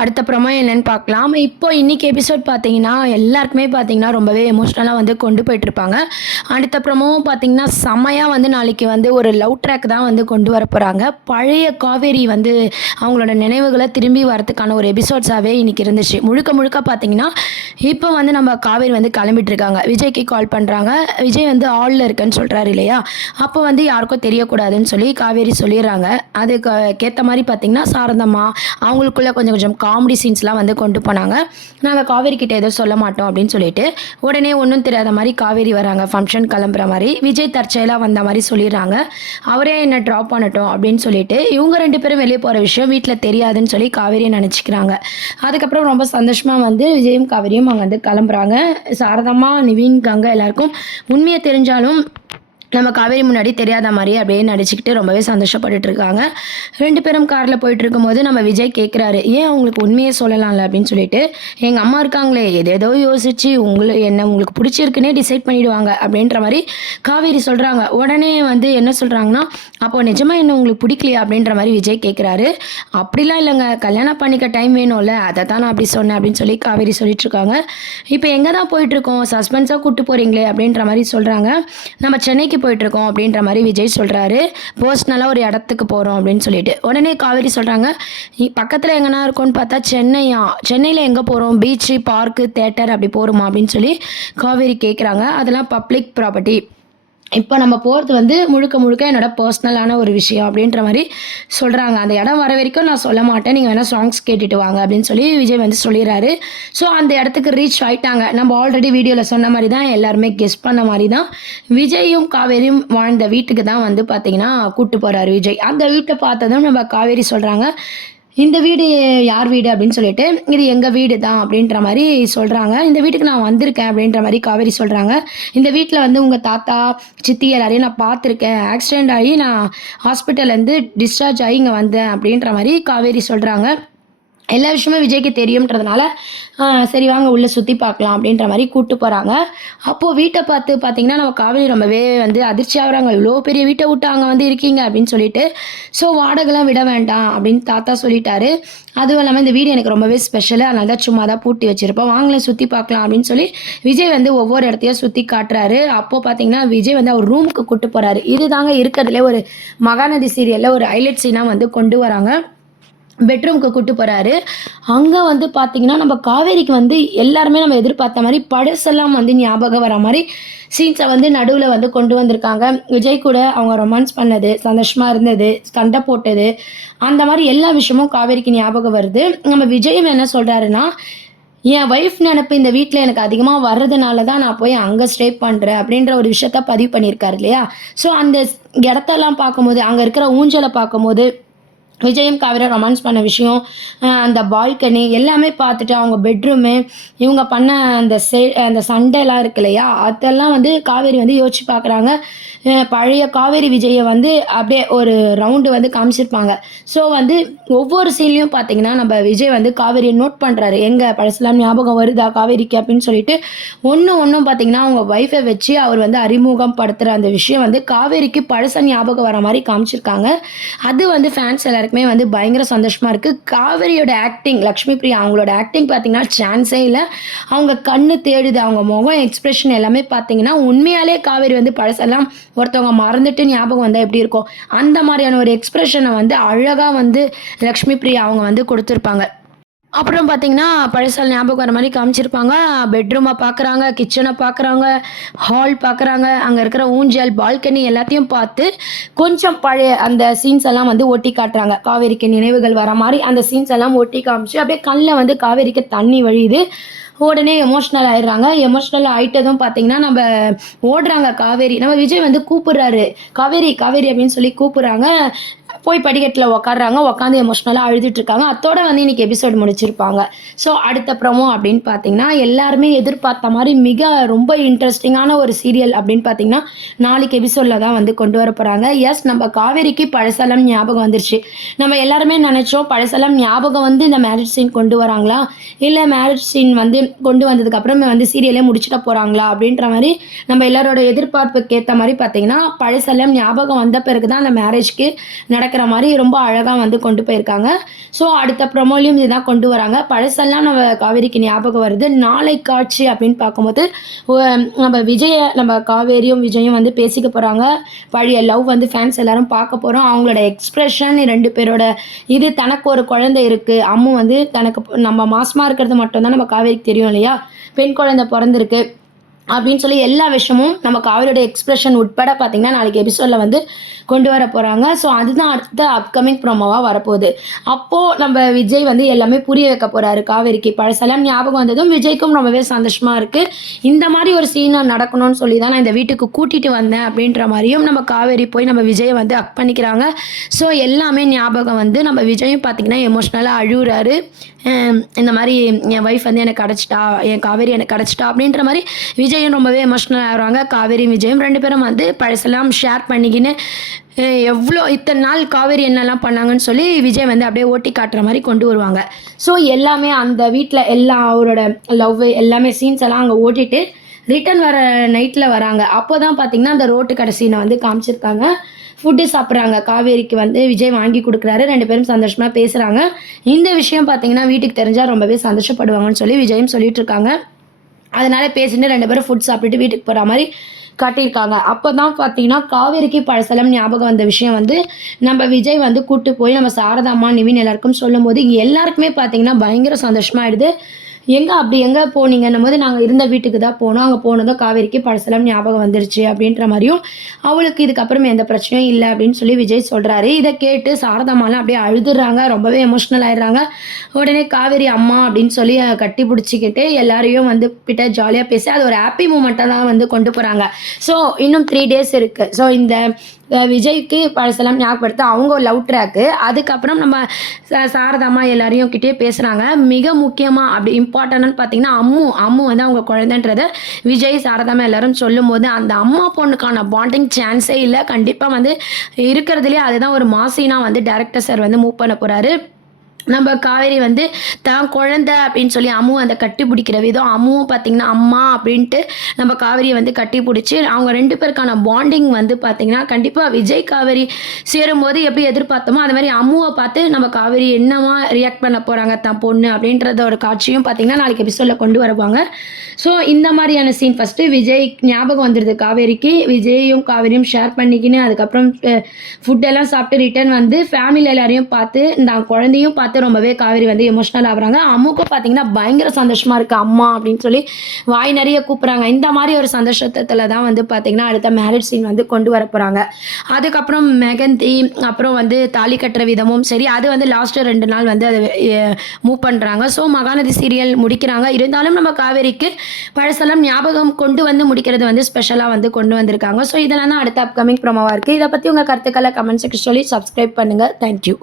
அடுத்த ப்ரோமோ என்னன்னு பார்க்கலாம். இப்போ இன்னைக்கு எபிசோட் பார்த்தீங்கன்னா, எல்லாருக்குமே பார்த்தீங்கன்னா, ரொம்பவே எமோஷனலா வந்து கொண்டு போயிட்டுருப்பாங்க. அடுத்த ப்ரோமோவும் பார்த்தீங்கன்னா, செம்மையா வந்து நாளைக்கு வந்து ஒரு லவ் ட்ராக் தான் வந்து கொண்டு வரப்போறாங்க. பழைய காவேரி வந்து அவங்களோட நினைவுகள திரும்பி வரதுக்கான ஒரு எபிசோட்ஸாவே இன்னைக்கு இருந்துச்சு. முழுக்க முழுக்க பார்த்தீங்கன்னா, இப்போ வந்து நம்ம காவேரி வந்து கிளம்பிட்டு இருக்காங்க. விஜய்க்கு கால் பண்றாங்க. விஜய் வந்து ஹால்ல இருக்கேன்னு சொல்றாரு இல்லையா? அப்போ வந்து யாருக்கும் தெரியக்கூடாதுன்னு சொல்லி காவேரி சொல்லிடுறாங்க. அதுக்கு ஏத்த மாரி பார்த்தீங்கன்னா, சாரதம்மா அவங்களுக்குள்ள கொஞ்சம் கொஞ்சம் காமெடி சீன்ஸ்லாம் வந்து கொண்டு போனாங்க. நாங்கள் காவேரி கிட்ட எதுவும் சொல்ல மாட்டோம் அப்படின்னு சொல்லிட்டு உடனே ஒன்றும் தெரியாத மாதிரி காவேரி வராங்க ஃபங்க்ஷன் கிளம்புற மாதிரி. விஜய் தற்செயலாக வந்த மாதிரி சொல்லிடுறாங்க. அவரே என்னை ட்ராப் பண்ணட்டும் அப்படின்னு சொல்லிட்டு இவங்க ரெண்டு பேரும் வெளியே போகிற விஷயம் வீட்டில் தெரியாதுன்னு சொல்லி காவேரியை நினச்சிக்கிறாங்க. அதுக்கப்புறம் ரொம்ப சந்தோஷமாக வந்து விஜயும் காவேரியும் அங்கே வந்து கிளம்புறாங்க. சாரதம்மா, நிவின், கங்கா எல்லாருக்கும் உண்மையை தெரிஞ்சாலும் நம்ம காவேரி முன்னாடி தெரியாத மாதிரி அப்படியே நடிச்சுக்கிட்டு ரொம்பவே சந்தோஷப்பட்டுட்டு இருக்காங்க. 2 பேரும் காரில் போயிட்டு இருக்கும்போது நம்ம விஜய் கேட்குறாரு, ஏன் அவங்களுக்கு உண்மையை சொல்லலாம்ல அப்படின்னு சொல்லிட்டு. எங்கள் அம்மா இருக்காங்களே ஏதேதோ யோசிச்சு என்ன உங்களுக்கு பிடிச்சிருக்குன்னே டிசைட் பண்ணிடுவாங்க அப்படின்ற மாதிரி காவேரி சொல்கிறாங்க. உடனே வந்து என்ன சொல்கிறாங்கன்னா, அப்போ நிஜமாக என்ன உங்களுக்கு பிடிக்கலையா அப்படின்ற மாதிரி விஜய் கேட்குறாரு. அப்படிலாம் இல்லைங்க, கல்யாணம் பண்ணிக்க டைம் வேணும்ல, அதை தான் நான் அப்படி சொன்னேன் அப்படின்னு சொல்லி காவேரி சொல்லிட்டு இருக்காங்க. இப்போ எங்கே தான் போயிட்டுருக்கோம், சஸ்பென்ஸாக கூப்பிட்டு போகிறீங்களே அப்படின்ற மாதிரி சொல்கிறாங்க. நம்ம சென்னைக்கு போயிட்டுருக்கோம் அப்படின்ற மாதிரி விஜய் சொல்கிறாரு. பர்சனலாக ஒரு இடத்துக்கு போகிறோம் அப்படின்னு சொல்லிட்டு. உடனே காவேரி சொல்கிறாங்க, பக்கத்தில் எங்கன்னா இருக்கும்னு பார்த்தா சென்னையா, சென்னையில் எங்கே போகிறோம், பீச்சு, பார்க்கு, தேட்டர் அப்படி போகிறோமா அப்படின்னு சொல்லி காவேரி கேட்குறாங்க. அதெல்லாம் பப்ளிக் ப்ராப்பர்ட்டி, இப்போ நம்ம போகிறது வந்து முழுக்க முழுக்க என்னோட பர்சனலான ஒரு விஷயம் அப்படின்ற மாதிரி சொல்கிறாங்க. அந்த இடம் வர வரைக்கும் நான் சொல்ல மாட்டேன், நீங்கள் வேணால் சாங்ஸ் கேட்டுட்டு வாங்க அப்படின்னு சொல்லி விஜய் வந்து சொல்லிடுறாரு. ஸோ அந்த இடத்துக்கு ரீச் ஆகிட்டாங்க. நம்ம ஆல்ரெடி வீடியோவில் சொன்ன மாதிரி தான், எல்லாருமே கெஸ் பண்ண மாதிரி தான் விஜயும் காவேரியும் வாழ்ந்த வீட்டுக்கு தான் வந்து பார்த்திங்கன்னா கூப்பிட்டு போகிறாரு விஜய். அந்த வீட்டை பார்த்ததும் நம்ம காவேரி சொல்கிறாங்க, இந்த வீடு யார் வீடு அப்படின்னு சொல்லிட்டு, இது எங்கள் வீடு தான் அப்படின்ற மாதிரி சொல்கிறாங்க. இந்த வீட்டுக்கு நான் வந்திருக்கேன் அப்படின்ற மாதிரி காவேரி சொல்கிறாங்க. இந்த வீட்டில் வந்து உங்கள் தாத்தா, சித்தி எல்லாரையும் நான் பார்த்துருக்கேன், ஆக்சிடெண்ட் ஆகி நான் ஹாஸ்பிட்டல்லேருந்து டிஸ்சார்ஜ் ஆகி இங்கே வந்தேன் அப்படின்ற மாதிரி காவேரி சொல்கிறாங்க. எல்லா விஷயமும் விஜய்க்கு தெரியும்ன்றதுனால சரி வாங்க உள்ளே சுற்றி பார்க்கலாம் அப்படின்ற மாதிரி கூப்பிட்டு போகிறாங்க. அப்போது வீட்டை பார்த்தீங்கன்னா நம்ம காவேரி ரொம்பவே வந்து அதிர்ச்சி ஆகுறாங்க. இவ்வளோ பெரிய வீட்டை விட்டு அங்கே வந்து இருக்கீங்க அப்படின்னு சொல்லிட்டு. ஸோ வாடகைலாம் விட வேண்டாம் அப்படின்னு தாத்தா சொல்லிட்டாரு. அதுவும் இல்லாமல் இந்த வீடு எனக்கு ரொம்பவே ஸ்பெஷலு, அதனால தான் சும்மா தான் பூட்டி வச்சுருப்போம், வாங்கலாம் சுற்றி பார்க்கலாம் அப்படின்னு சொல்லி விஜய் வந்து ஒவ்வொரு இடத்தையும் சுற்றி காட்டுறாரு. அப்போது பார்த்தீங்கன்னா விஜய் வந்து அவர் ரூமுக்கு கூப்பிட்டு போகிறாரு. இது தாங்க இருக்கிறதுலே ஒரு மகாநதி சீரியலில் ஒரு ஹைலைட் சீனாக வந்து கொண்டு வராங்க. பெட்ரூம்க்கு கூப்பிட்டு போகிறாரு. அங்கே வந்து பார்த்திங்கன்னா நம்ம காவேரிக்கு வந்து எல்லாருமே நம்ம எதிர்பார்த்த மாதிரி பழசெல்லாம் வந்து ஞாபகம் வர மாதிரி சீன்ஸை வந்து நடுவில் வந்து கொண்டு வந்திருக்காங்க. விஜய் கூட அவங்க ரொமான்ஸ் பண்ணது, சந்தோஷமாக இருந்தது, சண்டை போட்டது, அந்த மாதிரி எல்லா விஷயமும் காவேரிக்கு ஞாபகம் வருது. நம்ம விஜயும் என்ன சொல்கிறாருன்னா, என் ஒய்ஃப் நினப்பு இந்த வீட்டில் எனக்கு அதிகமாக வர்றதுனால தான் நான் போய் அங்கே ஸ்டே பண்ணுறேன் அப்படின்ற ஒரு விஷயத்த பதிவு பண்ணியிருக்காரு இல்லையா? ஸோ அந்த இடத்தெல்லாம் பார்க்கும்போது, அங்கே இருக்கிற ஊஞ்சலை பார்க்கும்போது, விஜயும் காவேரியும் ரொமான்ஸ் பண்ண விஷயம், அந்த பால்கனி எல்லாமே பார்த்துட்டு, அவங்க பெட்ரூமு, இவங்க பண்ண அந்த சண்டைலாம் இருக்கு இல்லையா, அதெல்லாம் வந்து காவேரி வந்து யோசிச்சு பார்க்குறாங்க. பழைய காவேரி விஜயை வந்து அப்படியே ஒரு ரவுண்டு வந்து காமிச்சிருப்பாங்க. ஸோ வந்து ஒவ்வொரு சீன்லேயும் பார்த்தீங்கன்னா நம்ம விஜய் வந்து காவேரியை நோட் பண்ணுறாரு. எங்கே பழசெல்லாம் ஞாபகம் வருதா காவேரிக்கு அப்படின்னு சொல்லிட்டு ஒன்றும் பார்த்தீங்கன்னா அவங்க ஒய்ஃபை வச்சு அவர் வந்து அறிமுகம் படுத்துகிற அந்த விஷயம் வந்து காவேரிக்கு பழச ஞாபகம் வர மாதிரி காமிச்சிருக்காங்க. அது வந்து ஃபேன்ஸ் எல்லாருக்குமே வந்து பயங்கர சந்தோஷமாக இருக்குது. காவேரியோட ஆக்டிங், லக்ஷ்மி பிரியா அவங்களோட ஆக்டிங் பார்த்தீங்கன்னா சான்ஸே இல்லை. அவங்க கண்ணு தேடுது, அவங்க முகம் எக்ஸ்பிரஷன் எல்லாமே பார்த்தீங்கன்னா உண்மையாலே காவேரி வந்து பழசெல்லாம் ஒருத்தவங்க மறந்துட்டு ஞாபகம் வந்தால் எப்படி இருக்கும், அந்த மாதிரியான ஒரு எக்ஸ்பிரஷனை வந்து அழகாக வந்து லக்ஷ்மி பிரியா அவங்க வந்து கொடுத்துருப்பாங்க. அப்புறம் பார்த்தீங்கன்னா பழசால் ஞாபகம் வர மாதிரி காமிச்சிருப்பாங்க. பெட்ரூமை பார்க்குறாங்க, கிச்சனை பார்க்குறாங்க, ஹால் பார்க்குறாங்க, அங்கே இருக்கிற ஊஞ்சல், பால்கனி எல்லாத்தையும் பார்த்து கொஞ்சம் பழைய அந்த சீன்ஸ் எல்லாம் வந்து ஒட்டி காட்டுறாங்க. காவேரிக்கு நினைவுகள் வர மாதிரி அந்த சீன்ஸ் எல்லாம் ஒட்டி காமிச்சு அப்படியே கண்ணில் வந்து காவேரிக்கு தண்ணி வழியுது. உடனே எமோஷ்னல் ஆயிடுறாங்க. எமோஷ்னல் ஆகிட்டதும் பார்த்தீங்கன்னா நம்ம ஓடுறாங்க காவேரி. நம்ம விஜய் வந்து கூப்பிடுறாரு, காவேரி காவேரி அப்படின்னு சொல்லி கூப்பிட்றாங்க. போய் படிக்கட்டில் உக்காடுறாங்க, உட்காந்து எமோஷ்னலாக அழுதுட்ருக்காங்க. அதோட வந்து இன்றைக்கி எபிசோட் முடிச்சிருப்பாங்க. ஸோ அடுத்த ப்ரோமோ அப்படின்னு பார்த்தீங்கன்னா எல்லாருமே எதிர்பார்த்த மாதிரி மிக ரொம்ப இன்ட்ரெஸ்டிங்கான ஒரு சீரியல் அப்படின்னு பார்த்தீங்கன்னா நாளைக்கு எபிசோடில் தான் வந்து கொண்டு வர போகிறாங்க. எஸ், நம்ம காவேரிக்கு பழசெல்லாம் ஞாபகம் வந்துருச்சு. நம்ம எல்லாருமே நினச்சோம் பழசெல்லாம் ஞாபகம் வந்து இந்த மேரேஜ் சீன் கொண்டு வராங்களா, இல்லை மேரேஜ் சீன் வந்து கொண்டு வந்ததுக்கப்புறம் வந்து சீரியலே முடிச்சுட்டு போகிறாங்களா அப்படின்ற மாதிரி நம்ம எல்லாரோட எதிர்பார்ப்புக்கு ஏற்ற மாதிரி பார்த்தீங்கன்னா பழசெல்லாம் ஞாபகம் வந்த பிறகு தான் அந்த மேரேஜ்க்கு திறக்கிற மாதிரி ரொம்ப அழகாக வந்து கொண்டு போயிருக்காங்க. ஸோ அடுத்த ப்ரொமோலையும் இதுதான் கொண்டு வராங்க. பழசெல்லாம் நம்ம காவேரிக்கு ஞாபகம் வருது. நாளை காட்சி அப்படின்னு பார்க்கும்போது நம்ம காவேரியும் விஜயும் வந்து பேசிக்க போகிறாங்க. பழைய லவ் வந்து ஃபேன்ஸ் எல்லாரும் பார்க்க போகிறோம். அவங்களோட எக்ஸ்ப்ரெஷன் 2 பேரோட இது தனக்கு ஒரு குழந்தை இருக்குது. அம்மு வந்து தனக்கு நம்ம மாசமாக இருக்கிறது மட்டும்தான் நம்ம காவேரிக்கு தெரியும் இல்லையா, பெண் குழந்தை பிறந்திருக்கு அப்படின்னு சொல்லி எல்லா விஷயமும் நம்ம காவேரியோட எக்ஸ்பிரஷன் உட்பட பார்த்தீங்கன்னா நாளைக்கு எபிசோடில் வந்து கொண்டு வர போகிறாங்க. ஸோ அதுதான் அடுத்த அப்கமிங் ப்ரோமோவாக வரப்போகுது. அப்போது நம்ம விஜய் வந்து எல்லாமே புரிய வைக்க போகிறாரு காவேரிக்கு. பழசெல்லாம் ஞாபகம் வந்ததும் விஜய்க்கும் ரொம்பவே சந்தோஷமாக இருக்குது. இந்த மாதிரி ஒரு சீனை நடக்கணும்னு சொல்லி தான் நான் இந்த வீட்டுக்கு கூட்டிகிட்டு வந்தேன் அப்படின்ற மாதிரியும் நம்ம காவேரி போய் நம்ம விஜயை வந்து அக் பண்ணிக்கிறாங்க. ஸோ எல்லாமே ஞாபகம் வந்து நம்ம விஜயும் பார்த்திங்கன்னா எமோஷ்னலாக அழுகுறாரு. இந்த மாதிரி என் ஒய்ஃப் வந்து எனக்கு கிடச்சிட்டா, என் காவேரி எனக்கு கிடச்சிட்டா அப்படின்ற மாதிரி விஜயும் ரொம்பவே எமோஷ்னல் ஆகிறாங்க. காவேரி விஜயும் 2 பேரும் வந்து பழசெல்லாம் ஷேர் பண்ணிக்கின்னு எவ்வளோ இத்தனை நாள் காவேரி என்னெல்லாம் பண்ணாங்கன்னு சொல்லி விஜய் வந்து அப்படியே ஓட்டி காட்டுற மாதிரி கொண்டு வருவாங்க. ஸோ எல்லாமே அந்த வீட்டில் எல்லாம் அவரோட லவ் எல்லாமே சீன்ஸ் எல்லாம் அங்கே ஓட்டிட்டு ரிட்டன் வர நைட்டில் வராங்க. அப்போ தான் பார்த்திங்கன்னா அந்த ரோட்டு கடை சீனை வந்து காமிச்சிருக்காங்க. ஃபுட்டு சாப்பிட்றாங்க. காவேரிக்கு வந்து விஜய் வாங்கி கொடுக்குறாரு. 2 பேரும் சந்தோஷமாக பேசுகிறாங்க. இந்த விஷயம் பார்த்திங்கன்னா வீட்டுக்கு தெரிஞ்சால் ரொம்பவே சந்தோஷப்படுவாங்கன்னு சொல்லி விஜயும் சொல்லிட்டு இருக்காங்க. அதனால் பேசிட்டு 2 பேரும் ஃபுட் சாப்பிட்டுட்டு வீட்டுக்கு போகிற மாதிரி காட்டியிருக்காங்க. அப்போ தான் பார்த்தீங்கன்னா காவேரிக்கு பழசெல்லாம் ஞாபகம் வந்த விஷயம் வந்து நம்ம விஜய் வந்து கூப்பிட்டு போய் நம்ம சாரதாம்மா நிவின் எல்லாருக்கும் சொல்லும் போது இங்கே எல்லாருக்குமே பார்த்தீங்கன்னா பயங்கர சந்தோஷமாயிடுது. எங்கே போனீங்கன்னும் போது நாங்கள் இருந்த வீட்டுக்கு தான் போனோம். அங்கே போனதும் காவேரிக்கு பழசெல்லாம் ஞாபகம் வந்துருச்சு அப்படின்ற மாதிரியும் அவளுக்கு இதுக்கப்புறம் எந்த பிரச்சனையும் இல்லை அப்படின்னு சொல்லி விஜய் சொல்கிறாரு. இதை கேட்டு சாரதாம்மாலாம் அப்படியே அழுதுறாங்க. ரொம்பவே எமோஷ்னல் ஆயிடுறாங்க. உடனே காவேரி அம்மா அப்படின்னு சொல்லி கட்டி பிடிச்சிக்கிட்டு எல்லாரையும் வந்து கிட்ட ஜாலியாக பேசி அது ஒரு ஹாப்பி மூமெண்ட்டாக தான் வந்து கொண்டு போகிறாங்க. ஸோ இன்னும் 3 days இருக்குது. ஸோ இந்த விஜய்க்கு பழசெல்லாம் ஞாபகப்படுத்த அவங்க ஒரு லவ் ட்ராக்கு. அதுக்கப்புறம் நம்ம சாரதாம்மா எல்லாரையும் கிட்டே பேசுகிறாங்க. மிக முக்கியமாக அப்படி இம்பார்ட்டன்ட்னு பார்த்தீங்கன்னா அம்மு வந்து அவங்க குழந்தைன்றதை விஜய் சாரதாம்மா எல்லாரும் சொல்லும் போது அந்த அம்மா பொண்ணுக்கான பாண்டிங் சான்ஸே இல்லை. கண்டிப்பாக வந்து இருக்கிறதுலேயே அதுதான் ஒரு மாசினா வந்து டைரக்டர் சார் வந்து மூவ் பண்ண போகிறாரு. நம்ம காவேரி வந்து தான் குழந்தை அப்படின்னு சொல்லி அம்மு அந்த கட்டி பிடிக்கிற விதம், அம்முவும் பார்த்திங்கன்னா அம்மா அப்படின்ட்டு நம்ம காவேரியை வந்து கட்டி பிடிச்சி அவங்க 2 பேருக்கான பாண்டிங் வந்து பார்த்திங்கன்னா கண்டிப்பாக விஜய் காவேரி சேரும்போது எப்படி எதிர்பார்த்தோமோ அது மாதிரி அம்முவை பார்த்து நம்ம காவேரி என்னவா ரியாக்ட் பண்ண போகிறாங்க தான் பொண்ணு அப்படின்றத ஒரு காட்சியும் பார்த்திங்கன்னா நாளைக்கு எபிசோடில் கொண்டு வருவாங்க. ஸோ இந்த மாதிரியான சீன் ஃபஸ்ட்டு விஜய் ஞாபகம் வந்துடுது காவேரிக்கு. விஜயும் காவேரியும் ஷேர் பண்ணிக்கின்னு அதுக்கப்புறம் ஃபுட்டெல்லாம் சாப்பிட்டு ரிட்டர்ன் வந்து ஃபேமிலி எல்லாரையும் பார்த்து இந்த குழந்தையும் பார்த்து ரொம்பவே காவேரி வந்து எமோஷ்னல் ஆகுறாங்க. அம்முக்கும் பார்த்தீங்கன்னா பயங்கர சந்தோஷமாக இருக்குது அம்மா அப்படின்னு சொல்லி வாய் நிறைய கூப்பிட்றாங்க. இந்த மாதிரி ஒரு சந்தோஷத்தில் தான் வந்து பார்த்திங்கன்னா அடுத்த மேரேஜ் சீன் வந்து கொண்டு வர போகிறாங்க. அதுக்கப்புறம் மெகந்தி அப்புறம் வந்து தாலி கட்டுற விதமும் சரி அது வந்து லாஸ்ட்டு 2 நாள் வந்து அதை மூவ் பண்ணுறாங்க. ஸோ மகாநதி சீரியல் முடிக்கிறாங்க. இருந்தாலும் நம்ம காவேரிக்கு பழசெல்லாம் ஞாபகம் கொண்டு வந்து முடிக்கிறது வந்து ஸ்பெஷலாக வந்து கொண்டு வந்திருக்காங்க. ஸோ இதெல்லாம் தான் அடுத்த அப்கமிங் ப்ரோமோவாக இருக்குது. இதை பற்றி உங்கள் கருத்துக்களை கமெண்ட் செக்ஷன் சொல்லி சப்ஸ்கிரைப் பண்ணுங்கள். தேங்க்யூ.